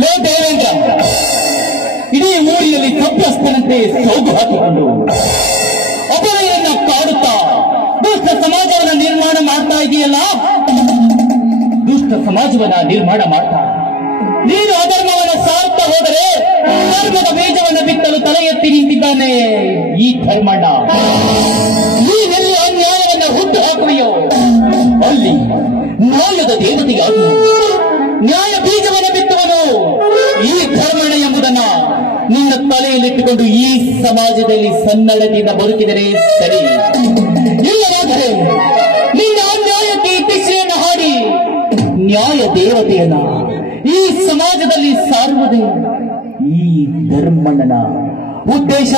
Low Devendra, ಇಡೀ ಊರಿನಲ್ಲಿ ತಪ್ಪಿಸ್ತನಂತೆ ಸೌಗು ಹಾಕಿಕೊಂಡು ಅಪರಾಧನ ಕಾಡುತ್ತಾ ದುಷ್ಟ ಸಮಾಜವನ್ನ ನಿರ್ಮಾಣ ಮಾಡ್ತಾ ಇದೆಯಲ್ಲ. ದುಷ್ಟ ಸಮಾಜವನ್ನ ನಿರ್ಮಾಣ ಮಾಡ್ತಾ ನೀನು ಅಧರ್ಮವನ್ನ ಸಾರುತ್ತಾ ಹೋದರೆ ಧರ್ಮದ ಬೀಜವನ್ನು ಬಿತ್ತಲು ತಲೆ ಎತ್ತಿ ನಿಂತಿದ್ದಾನೆ ಈ ಧರ್ಮಣ್ಣ. ನೀನೆಲ್ಲಿ ಅನ್ಯಾಯವನ್ನ ಹುಟ್ಟು ಹಾಕುವೆಯೋ ಅಲ್ಲಿ ನ್ಯಾಯದ ದೇವತೆಯಾಗಿ ನ್ಯಾಯ ಬೀಜವನ್ನು ಬಿತ್ತುವನು ಈ ಧರ್ಮಣ್ಣ ಎಂಬುದನ್ನ ನಿನ್ನ ತಲೆಯಲ್ಲಿಟ್ಟುಕೊಂಡು ಈ ಸಮಾಜದಲ್ಲಿ ಸನ್ನಡತೆಯಿಂದ ಬದುಕಿದರೆ ಸರಿ. ಇಲ್ಲವಾದರೆ ನಿನ್ನ ಅನ್ಯಾಯಕ್ಕೆ ಶಿಕ್ಷೆಯನ್ನು ಹಾಡಿ ನ್ಯಾಯ ದೇವತೆಯನ್ನ ಈ ಸಮಾಜದಲ್ಲಿ ಸಾರುವುದೇ ಈ ಧರ್ಮಣ್ಣನ ಉದ್ದೇಶ,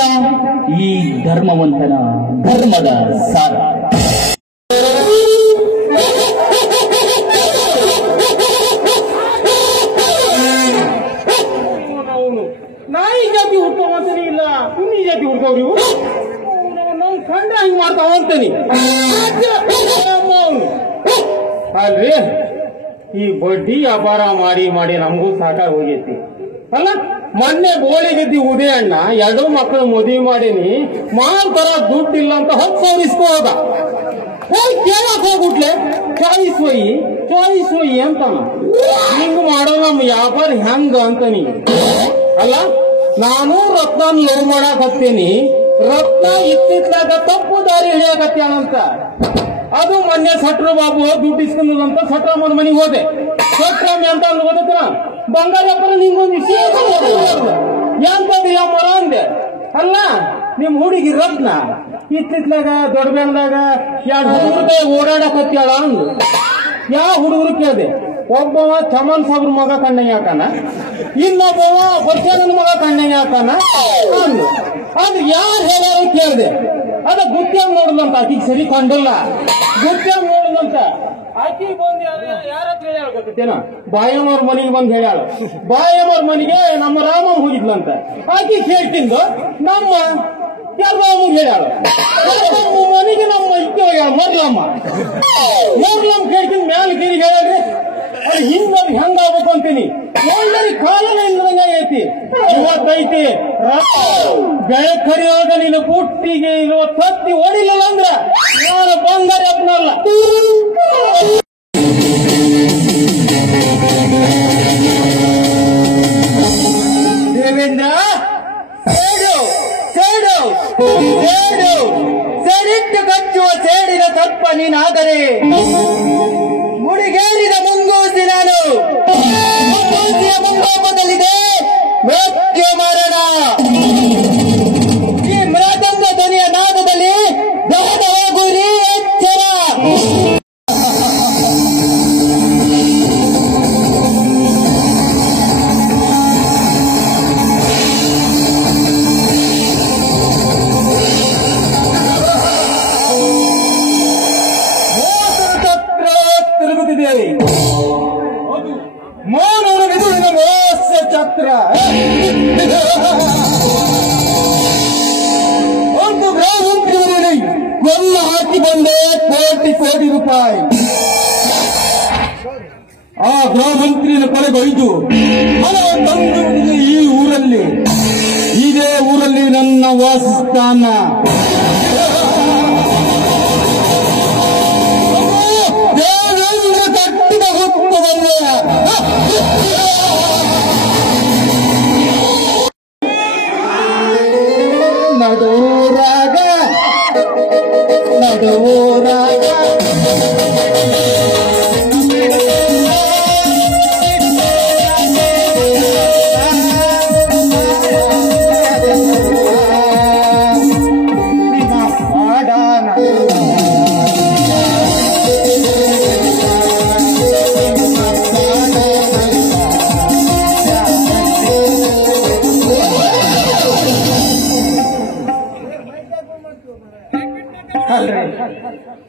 ಈ ಧರ್ಮವಂತನ ಧರ್ಮದ ಸಾರ. ನಾಯಿ ಜಾತಿ ಹುಡ್ಕೊಂಬಂತೀನಿ, ಇಲ್ಲ ಕುನ್ನಿ ಜಾತಿ ಹುಡ್ಕೋರಿ ನಾವು ಕಂಡ್ರೆ ಹಂಗ್ ಮಾಡ್ತಾವ ಅಂತೀನಿ. ಅಲ್ರಿ ಈ ಬಡ್ಡಿ ವ್ಯಾಪಾರ ಮಾಡಿ ಮಾಡಿ ನಮಗೂ ಸಾಕಾಗಿ ಹೋಗೈತಿ ಅಲ್ಲ. ಮೊನ್ನೆ ಗೋಳಿಗೆದ್ದಿ ಉದಯ ಅಣ್ಣ 2 ಮಕ್ಕಳು ಮದುವೆ ಮಾಡೀನಿ, ಮಾಡ್ತಾರ ದುಡ್ಡು ಇಲ್ಲ ಅಂತ 10,000 ಇಸ್ಕೋ ಹೋಗ. ಕೇಳಕ್ ಹೋಗ್ಬಿಟ್ಲೆ ಚಾಯ್ಸ್ ಒಯ್ಯಿ ಅಂತಾನ. ಹಿಂಗ್ ಮಾಡೋ ನಮ್ ವ್ಯಾಪಾರ ಹೆಂಗ ಅಂತ ನೀ ಅಲ್ಲ. ನಾನು ರತ್ನ ಲವ್ ಮಾಡಕ್ ಹತ್ತೀನಿ, ರತ್ನ ಇತ್ತಿತ್ಲಾಗ ತಪ್ಪು ದಾರಿ ಹಿಡಿಯಾಕತ್ಯಾನಂತ. ಅದು ಮೊನ್ನೆ ಸಟ್ರ ಬಾಬು ದುಡ್ಡು ಇಸ್ಕೊಂಡಂತ ಸಟ್ರಮ್ಮನ ಮನೆಗೆ ಹೋದೆ. ಸಟ್ರಮ್ಮ ಅಂತ ಅಂದ್ ಗೊತ್ತ ಬಂಗಾರಪ್ಪನ ನಿಂಗೊಂದು ಎಂತದ್ದು ಯಾಮರ ಅಂದೆ. ಅಲ್ಲ ನಿಮ್ ಹುಡುಗಿ ರತ್ನ ಇತ್ತಿತ್ಲಾಗ ದೊಡ್ಡ ಬೆಂಗ್ಳಾಗ 2 ಹುಡುಗರು ಓಡಾಡಕ್ ಹತ್ಯಾಳ ಅಂದು. ಯಾವ ಹುಡುಗರು ಕೇಳಿದೆ. ಒಬ್ಬವ ಚಮನ್ ಸಾಬ್ರ ಮಗ ಕಂಡಂಗೆ ಹಾಕಾನ, ಇನ್ನೊಬ್ಬವ ವರ್ಷನ ಮಗ ಕಂಡಂಗೆ ಹಾಕಾನ ಅಂದು. ಆದ್ರೆ ಯಾರು ಹೇಳಾರು ಕೇಳಿದೆ. ಅದ ಗುತ್ತಿಯಂಗ್ ನೋಡುದಂತ ಆಕಿಗೆ ಸರಿ ಕಂಡಿಲ್ಲ, ಗುತ್ತಿಯಂಗ್ ನೋಡುದಂತ ಆಕಿ ಬಂದು ಯಾರ ಹತ್ರ ಹೇಳ್ಯಾಳ ಗೊತ್ತೇನ, ಬಾಯಮ್ಮವ್ರ ಮನೆಗೆ ಬಂದು ಹೇಳ್ಯಾಳ. ಬಾಯಮ್ಮವ್ರ ಮನೆಗೆ ನಮ್ಮ ರಾಮಮ್ಮ ಹೋಗಿದ್ಲಂತ. ಆಕಿ ಕೇಳ್ತಿಂದು ನಮ್ಮ ಕೆಲವಮ್ಮ ಹೇಳ್ಯಾಳ. ಮನೆಗೆ ನಮ್ಮ ಇಕ್ಕೆ ಹೋಗ್ಯಾಳ ಮೊದ್ಲಮ್ಮ ಕೇಳ್ತೀನಿ ಮ್ಯಾಲ ಕಿರಿಗೆ ಹೇಳ್ರಿ. ಅಲ್ಲಿ ಹಿಂಗಾಗಿ ಹೆಂಗಾಗ್ಬೇಕು ಅಂತೀನಿ. ಒಳ್ಳೆ ಕಾಲನೇ ಇಲ್ಲದಂಗ ಐತಿ. ಇವತ್ತೈತಿ ಬೆಳಕ್ ಕರಿಯೋಗ ನೀನು ಪುಟ್ಟಿಗೆ ಇರುವ ತತ್ತಿ ಹೊಡಿಲಿಲ್ಲ ಅಂದ್ರ ನಾನು ಬಂಗಾರ ಅಪ್ಪನಲ್ಲ. ದೇವೇಂದ್ರ ಸರಿಟ್ಟು ಕಚ್ಚುವ ಸೇಡಿನ ತಪ್ಪ ನೀನಾದರೆ ಮುಡಿಗೇರಿದ ಮುಂಗೂಸಿ ನಾನು. ಮುಂಗೂಸಿಯ ಮುಂಗೋಪದಲ್ಲಿದೆ ಮೃತ್ಯು ಮರಣ. ಈ ಮೃದಂಗ ಧ್ವನಿಯ ನಾದದಲ್ಲಿ ದಹನ ಗುರಿ ಎಚ್ಚರ. ಚಕ್ರ ಒಂದು ಗ್ರಾಮಂತ್ರಿಯವರಲ್ಲಿ ಎಲ್ಲ ಹಾಕಿ ಬಂದೆ ಕೋಟಿ ರೂಪಾಯಿ. ಆ ಗೃಹಮಂತ್ರಿಯನ್ನು ಕೊಲೆಗೈದು ಹಣ ತಂದು ಈ ಊರಲ್ಲಿ, ಇದೇ ಊರಲ್ಲಿ ನನ್ನ ವಾಸಸ್ಥಾನ. ದೇವೇಂದ್ರ ಕಟ್ಟಿದ ಹುಟ್ಟು ಬಂದೆ. ನಡೋರಾಗ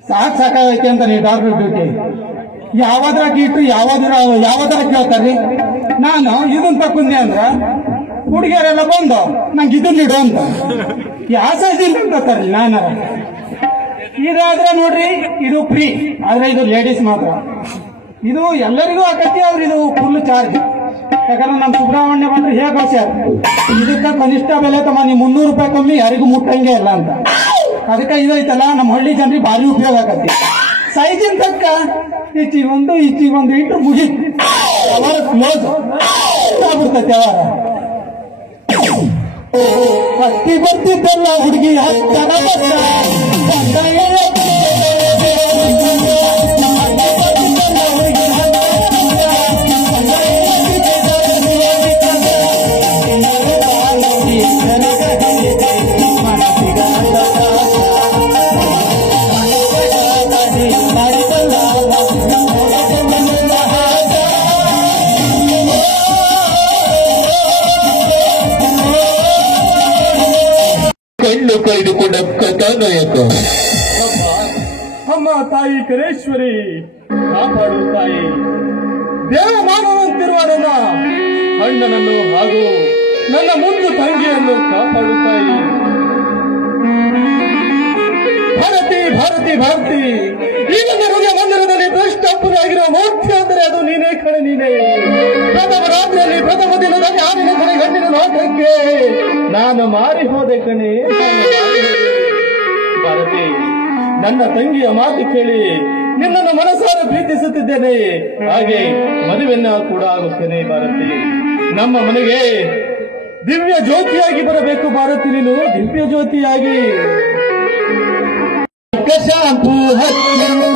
ಸಾಕಾಗೈತಿ ಅಂತ ನೀವು ಡಾಕ್ಟರ್ ಡ್ಯೂಟಿ ಯಾವಾದ್ರಾಗ ಇಟ್ಟು ಯಾವಾದ್ರ ಕೇಳ್ತಾರ್ರಿ. ನಾನು ಇದನ್ ತಕೊಂಡೆ ಅಂದ್ರ ಹುಡುಗಿಯರೆಲ್ಲ ಬಂದು ನಂಗೆ ಇದನ್ನ ಇಡು ಅಂತ ಯಾಸಿಲ್ಲ ಅಂತಾರ್ರಿ. ನಾನಾರ ಇದಾದ್ರೆ ನೋಡ್ರಿ ಇದು ಫ್ರೀ, ಆದ್ರೆ ಇದು ಲೇಡೀಸ್ ಮಾತ್ರ. ಇದು ಎಲ್ಲರಿಗೂ ಆಕತಿ, ಆದ್ರೆ ಇದು ಫುಲ್ ಚಾರ್ಜ್. ಯಾಕಂದ್ರೆ ನಮ್ಮ ಸುಬ್ರಹ್ಮಣ್ಯ ಬಂದ್ರೆ ಹೇಗೆ ಕಳ್ಸ್ಯಾರ ಇದಕ್ಕ ಕನಿಷ್ಠ ಬೆಲೆ ತಮ್ಮ ನೀವು 300 ರೂಪಾಯಿ ಕಮ್ಮಿ ಯಾರಿಗೂ ಮುಟ್ಟಂಗೆ ಇಲ್ಲ ಅಂತ. ಅದಕ್ಕೆ ಇದೈತಲ್ಲ ನಮ್ಮ ಹಳ್ಳಿ ಜನರಿಗೆ ಭಾರಿ ಉಪಯೋಗ ಆಗತ್ತೆ. ಸೈಜಿನ ತಕ್ಕ ಈಚಿಗೊಂದು ಇಟ್ಟು ಮುಗಿತು ಅವರ ಕ್ಲೋಸ್ ಆಗ್ಬಿಡ್ತೈತೆ. ಅವರ ಹತ್ತಿ ಬರ್ತಿದ್ದಲ್ಲ ಹುಡುಗಿ ಹತ್ತನ ಕಣ್ಣು ಕಳೆದುಕೊಂಡ ಕಥಾನಾಯಕ ಅಮ್ಮ ತಾಯಿ ಕರೇಶ್ವರಿ ಕಾಪಾಡು ತಾಯಿ. ದೇವಮಾನವಂತಿರುವ ನನ್ನ ಅಣ್ಣನನ್ನು ಹಾಗೂ ನನ್ನ ಮುದ್ದು ತಂಗಿಯನ್ನು ಕಾಪಾಡು ತಾಯಿ. ಭಾರತಿ ಭಾರತಿ ಭಾರತಿ ಈ ನನ್ನ ಹೃದಯ ಮಂದಿರದಲ್ಲಿ ಭ್ರಷ್ಟಪ್ಪನಾಗಿರುವ ಮೂರ್ತಿ ಅಂದರೆ ಅದು ನೀನೇ ಕಣೆ ನೀನೇ. ಪ್ರಥಮ ರಾತ್ರಿಯಲ್ಲಿ ಪ್ರಥಮ ದಿನದಲ್ಲಿ ಆದಿನ ಕಡೆ ಗಂಡಿನ ನೋಟಕ್ಕೆ ನಾನು ಮಾರಿ ಹೋದೆ ಕಣೆ. ಭಾರತಿ ನನ್ನ ತಂಗಿಯ ಮಾತು ಕೇಳಿ ನಿನ್ನನ್ನು ಮನಸಾರ ಪ್ರೀತಿಸುತ್ತಿದ್ದೇನೆ. ಹಾಗೆ ಮದುವೆನ್ನ ಕೂಡ ಆಗುತ್ತೇನೆ ಭಾರತಿ. ನಮ್ಮ ಮನೆಗೆ ದಿವ್ಯ ಜ್ಯೋತಿಯಾಗಿ ಬರಬೇಕು ಭಾರತಿ. ನೀನು ದಿವ್ಯ ಜ್ಯೋತಿಯಾಗಿ ಶಾಂಪು ಹುಡುಗಿಯರು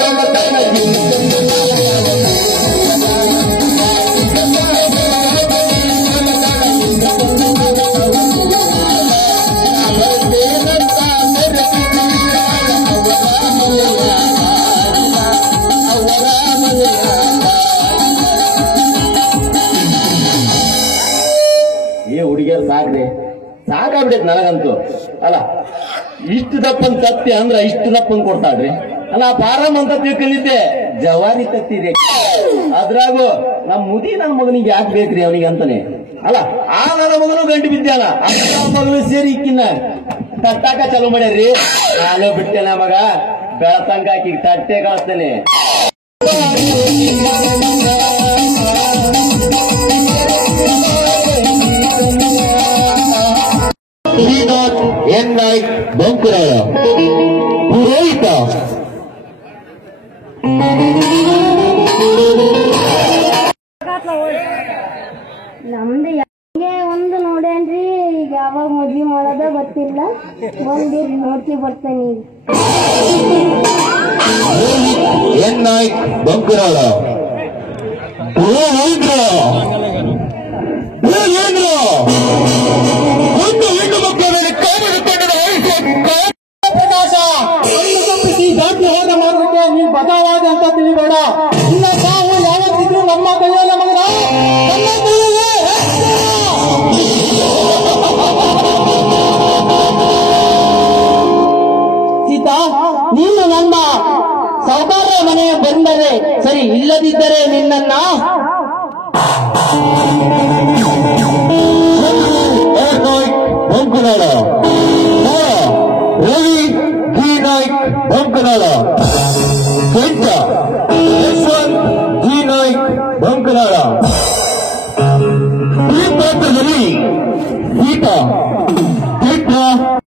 ಸಾಕಾಗ್ಬಿಡೈತೆ ನನಗಂತೂ. ಅಲ್ಲ ಇಷ್ಟು ದಪ್ಪನ್ ತತ್ತಿ ಅಂದ್ರ ಇಷ್ಟು ದಪ್ಪನ್ ಕೊಡ್ತಾಳ್ರಿ. ಅಲ್ಲ ಪಾರಮ್ ಅಂತ ತಿಳ್ಕೊಂಡಿದ್ದೆ ಜವಾರಿ ತತ್ತಿದೆ. ಅದ್ರಾಗು ನಮ್ ಮುದಿ ನನ್ನ ಮಗನಿಗೆ ಯಾಕೆ ಬೇಕ್ರಿ ಅವನಿಗೆ ಅಂತಾನೆ. ಅಲ್ಲ ಆ ನನ್ನ ಮಗನು ಗಂಟು ಬಿದ್ದಾನ ಮಗನು ಸೇರಿ ಇಕ್ಕಿನ ತಟ್ಟಾಕ ಚಲೋ ಮಾಡ್ಯಾರ್ರಿ. ನಾನು ಬಿಟ್ಟೆನ ಮಗ ಬೆಳತಂಗ ಆಕಿ ತಟ್ಟೆ ಕಳಿಸ್ತೇನೆ. ಎನ್.ನಾಯ್ಕ್ ಬಂಕುರಾಯ ಪುರೋಹಿತ. ನಮ್ದು ಹಂಗೆ ಒಂದು ನೋಡೇನ್ರಿ. ಈಗ ಯಾವಾಗ ಮದ್ವಿ ಮಾಡೋದ ಗೊತ್ತಿಲ್ಲ. ಬಂದಿರ್ ನೋಡ್ತಿ ಬರ್ತೇನೆ. ಎನ್.ನಾಯ್ಕ್ ಬಂಕುರಾಯ ಪುರೋಹಿತ. ಒಂದು ಹೆಣ್ಣು ಮಕ್ಕಳ ಮೇಲೆ ಕಾಣಿಸಿಕೊಂಡ ಪ್ರಕಾಶ ತಪ್ಪಿಸಿ ಜಾತಿ ಹೋದ ಮಾಡೋದಕ್ಕೆ ನೀವು ಬದಲಾವಾದ ಅಂತ ತಿಳಿಬೇಡ. ಇನ್ನ ನಾವು ಯಾವತ್ತಿದ್ರು ನಮ್ಮ ಕೈಯಲ್ಲ ಮಗನ, ನಮ್ಮ ಕೈಯಲ್ಲೇ. ಸೀತಾ ನೀನು ನನ್ನ ಸಹಕಾರ ಮನೆಯ ಬಂದರೆ ಸರಿ, ಇಲ್ಲದಿದ್ದರೆ ನಿನ್ನನ್ನ ಬಂಕುನಾಳ ರವಿ ಡಿ ನಾಯ್ಕ್ ಬಂಕುನಾಳ